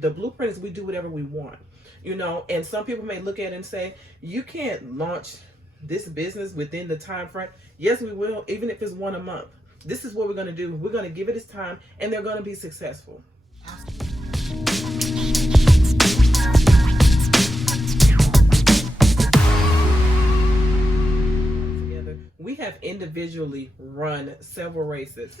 The blueprint is we do whatever we want, and some people may look at it and say, you can't launch this business within the time frame. Yes, we will, even if it's one a month. This is what we're going to do. We're going to give it its time, and they're going to be successful. We have individually run several races.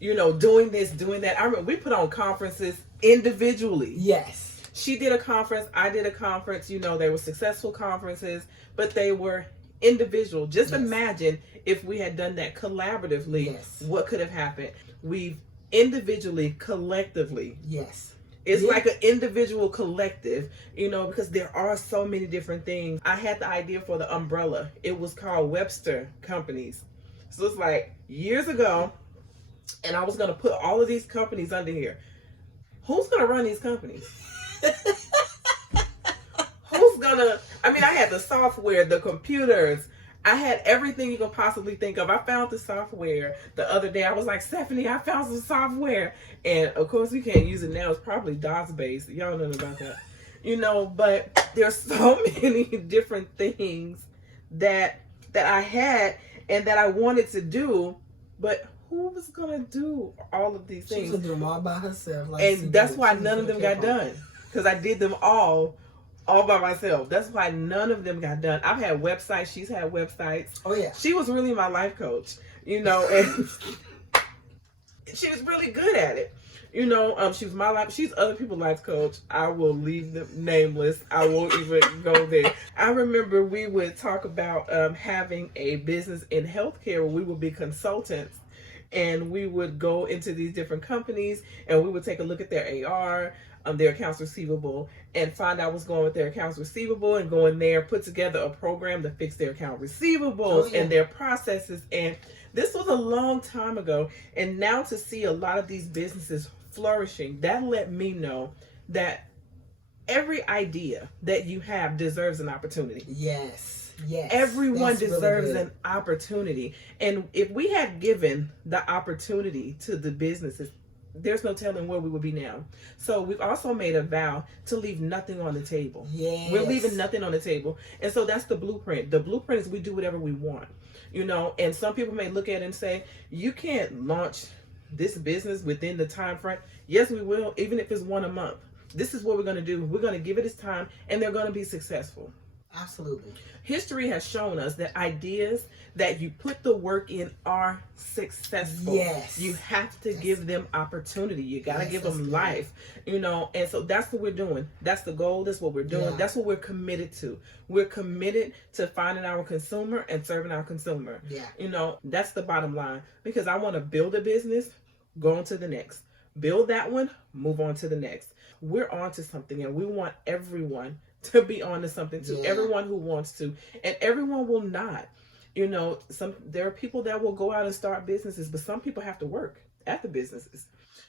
Doing this, doing that. I remember we put on conferences individually. Yes. She did a conference, I did a conference. They were successful conferences, but they were individual. Just imagine if we had done that collaboratively, what could have happened? We've individually, collectively. Yes. It's like an individual collective, because there are so many different things. I had the idea for the umbrella. It was called Webster Companies. So it's like years ago, and I was going to put all of these companies under here. Who's going to run these companies? I had the software, the computers. I had everything you can possibly think of. I found the software the other day. I was like, Stephanie, I found some software. And of course, we can't use it now. It's probably DOS based. Y'all know about that. But there's so many different things that I had and that I wanted to do. But who was going to do all of these things? She was doing them all by herself. And that's why none of them got done. Because I did them all by myself. That's why none of them got done. I've had websites. She's had websites. Oh, yeah. She was really my life coach, and she was really good at it. She was my life. She's other people's life coach. I will leave them nameless. I won't even go there. I remember we would talk about having a business in healthcare where we would be consultants. And we would go into these different companies and we would take a look at their AR, their accounts receivable, and find out what's going with their accounts receivable, and go in there, put together a program to fix their account receivables and their processes. And this was a long time ago. And now to see a lot of these businesses flourishing, that let me know that every idea that you have deserves an opportunity. Yes. Everyone deserves really an opportunity. And if we had given the opportunity to the businesses, there's no telling where we would be now. So we've also made a vow to leave nothing on the table. Yes. We're leaving nothing on the table. And so that's the blueprint. The blueprint is we do whatever we want. And some people may look at it and say, you can't launch this business within the time frame. Yes, we will, even if it's one a month. This is what we're going to do. We're going to give it its time, and they're going to be successful. Absolutely. History has shown us that ideas that you put the work in are successful. Yes. You have to give them opportunity. You got to give them life, and so that's what we're doing. That's the goal. That's what we're doing. Yeah. That's what we're committed to. We're committed to finding our consumer and serving our consumer. Yeah. That's the bottom line, because I want to build a business, go on to the next. Build that one, move on to the next. We're on to something, and we want everyone to be on to something too. Yeah. Everyone who wants to, and everyone will not. There are people that will go out and start businesses, but some people have to work at the businesses.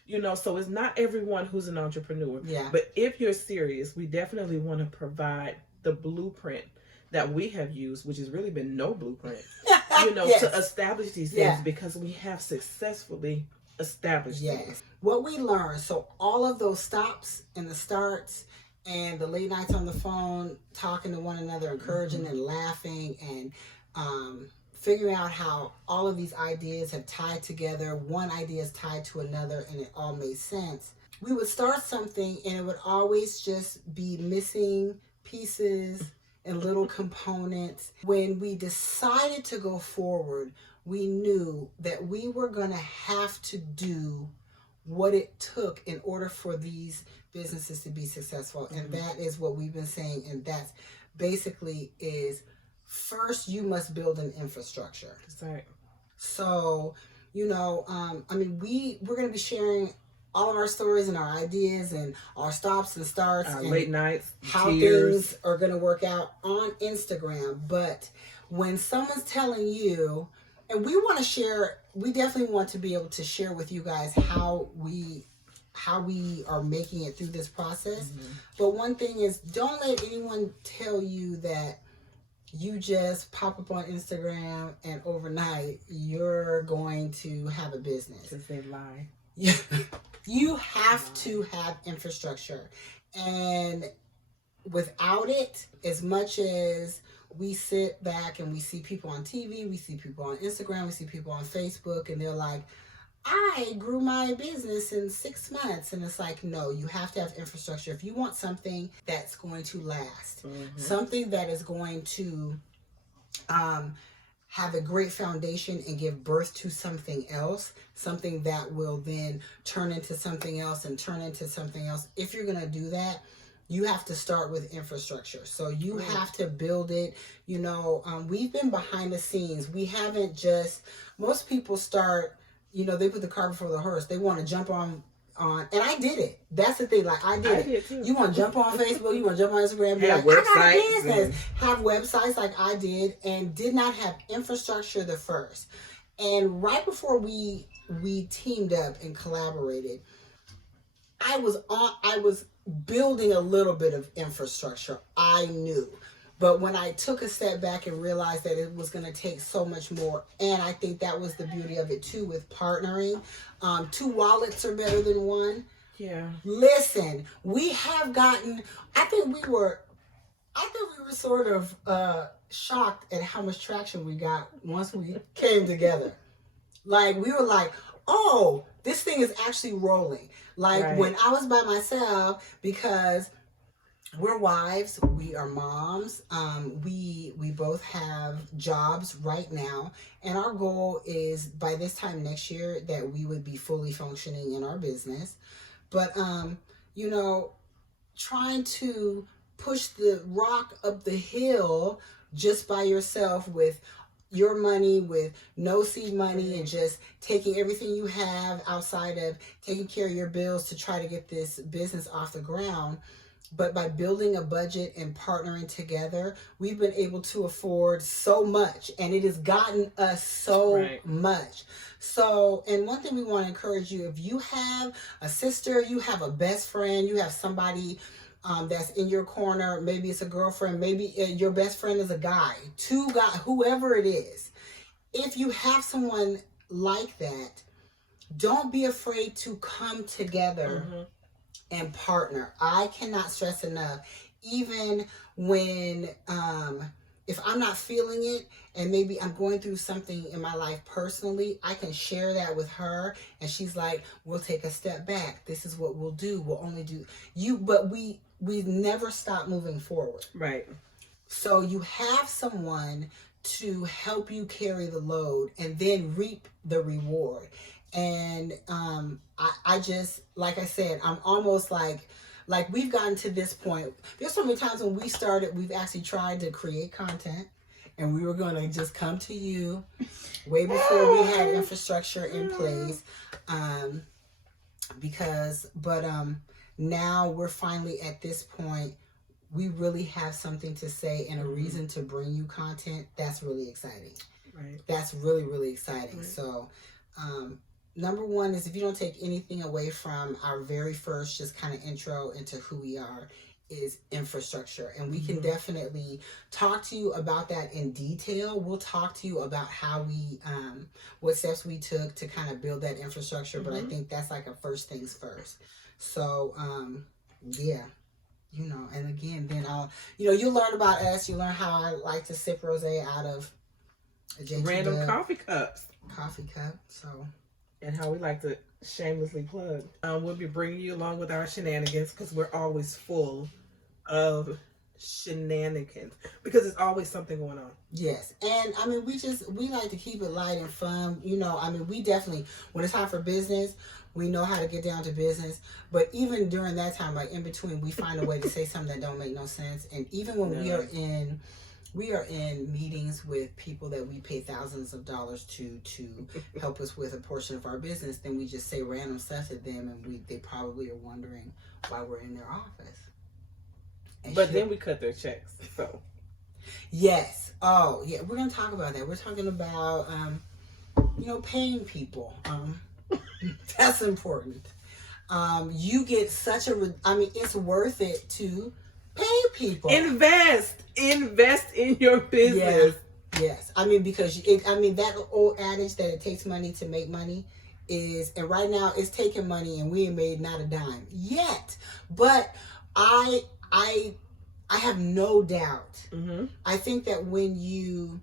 So it's not everyone who's an entrepreneur. Yeah. But if you're serious, we definitely want to provide the blueprint that we have used, which has really been no blueprint, to establish these things, because we have successfully established things. What we learned, so all of those stops and the starts and the late nights on the phone, talking to one another, encouraging and laughing, and figuring out how all of these ideas have tied together. One idea is tied to another, and it all made sense. We would start something, and it would always just be missing pieces and little components. When we decided to go forward, we knew that we were going to have to do what it took in order for these businesses to be successful. And that is what we've been saying. And that's basically is, first, you must build an infrastructure. That's right. So, we're going to be sharing all of our stories and our ideas and our stops and starts. Our and late nights, how tears. Things are going to work out on Instagram. But when someone's telling you, and we want to share, we definitely want to be able to share with you guys how we are making it through this process. Mm-hmm. But one thing is, don't let anyone tell you that you just pop up on Instagram and overnight you're going to have a business. Because they lie. Yeah. You have to have infrastructure. And without it, as much as we sit back and we see people on TV, we see people on Instagram, we see people on Facebook, and they're like, I grew my business in 6 months. And it's like, no, you have to have infrastructure. If you want something that's going to last, something that is going to have a great foundation and give birth to something else, something that will then turn into something else and turn into something else. If you're going to do that, you have to start with infrastructure. So you have to build it. You know, we've been behind the scenes. We haven't just, most people start, you know, they put the cart before the horse. They want to jump on, and I did it. That's the thing. Like I did it. Too. You want to jump on Facebook, you want to jump on Instagram, be have like, websites, I got a business. Have websites like I did, and did not have infrastructure the first. And right before we teamed up and collaborated, I was building a little bit of infrastructure. I knew. But when I took a step back and realized that it was going to take so much more, and I think that was the beauty of it too, with partnering. 2 wallets are better than one. Yeah. Listen, we have gotten, I think we were sort of shocked at how much traction we got once we came together. Like, we were like, oh, this thing is actually rolling. Like, when I was by myself, because we're wives, we are moms, we both have jobs right now, and our goal is by this time next year that we would be fully functioning in our business. But you know, trying to push the rock up the hill just by yourself with your money, with no seed money, and just taking everything you have outside of taking care of your bills to try to get this business off the ground. But by building a budget and partnering together, we've been able to afford so much, and it has gotten us so much. So, and one thing we want to encourage you, if you have a sister, you have a best friend, you have somebody that's in your corner, maybe it's a girlfriend, maybe your best friend is a guy, 2 guys, whoever it is. If you have someone like that, don't be afraid to come together and partner. I cannot stress enough, even when if I'm not feeling it and maybe I'm going through something in my life personally, I can share that with her, and she's like, we'll take a step back, this is what we'll do, we'll only do you, but we never stop moving forward. Right. So you have someone to help you carry the load and then reap the reward. And I just, like I said, I'm almost like we've gotten to this point. There's so many times when we started, we've actually tried to create content, and we were going to just come to you way before we had infrastructure in place. But now we're finally at this point, we really have something to say and a reason to bring you content. That's really exciting. Right. That's really, really exciting. Right. So, number one is, if you don't take anything away from our very first just kind of intro into who we are, is infrastructure. And we can definitely talk to you about that in detail. We'll talk to you about how we, what steps we took to kind of build that infrastructure. But I think that's like a first things first. So, yeah. You know, and again, then you'll learn about us. You learn how I like to sip rosé out of a random coffee cups. Coffee cup, so. And how we like to shamelessly plug. We'll be bringing you along with our shenanigans, because we're always full of shenanigans, because there's always something going on. Yes. And I mean, we like to keep it light and fun. You know, I mean, we definitely, when it's time for business, we know how to get down to business. But even during that time, like in between, we find a way to say something that don't make no sense. And even when we are in meetings with people that we pay thousands of dollars to help us with a portion of our business, then we just say random stuff to them, and they probably are wondering why we're in their office. But then we cut their checks. So yes. Oh yeah, we're gonna talk about that. We're talking about paying people. That's important. You get such it's worth it to pay people. Invest in your business. Yeah. Yes. I mean, because that old adage that it takes money to make money is, and right now it's taking money and we ain't made not a dime yet. But I have no doubt. Mm-hmm. I think that when you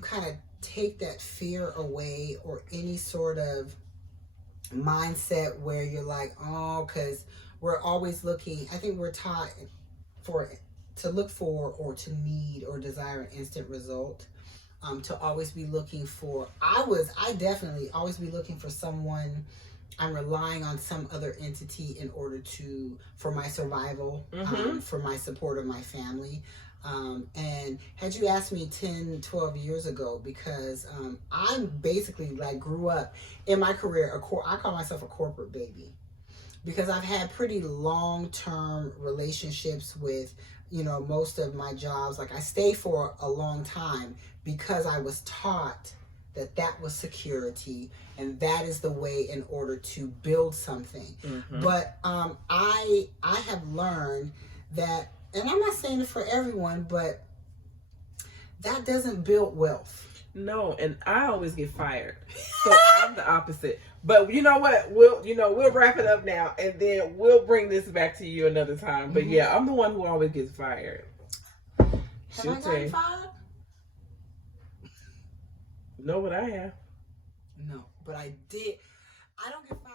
kind of take that fear away, or any sort of mindset where you're like, oh, because we're always looking, I think we're taught to look for, or to need or desire an instant result. To always be looking for, I definitely always be looking for someone. I'm relying on some other entity in order for my survival, Mm-hmm. for my support of my family. And had you asked me 10, 12 years ago, because I basically like grew up in my career, I call myself a corporate baby, because I've had pretty long-term relationships with, most of my jobs. Like I stay for a long time because I was taught that was security, and that is the way in order to build something. Mm-hmm. But I have learned that, and I'm not saying it for everyone, but that doesn't build wealth. No, and I always get fired, so I'm the opposite. But you know what? We'll wrap it up now, and then we'll bring this back to you another time. But yeah, I'm the one who always gets fired. Have I gotten fired? Know what I have? No, but I did. I don't get fired.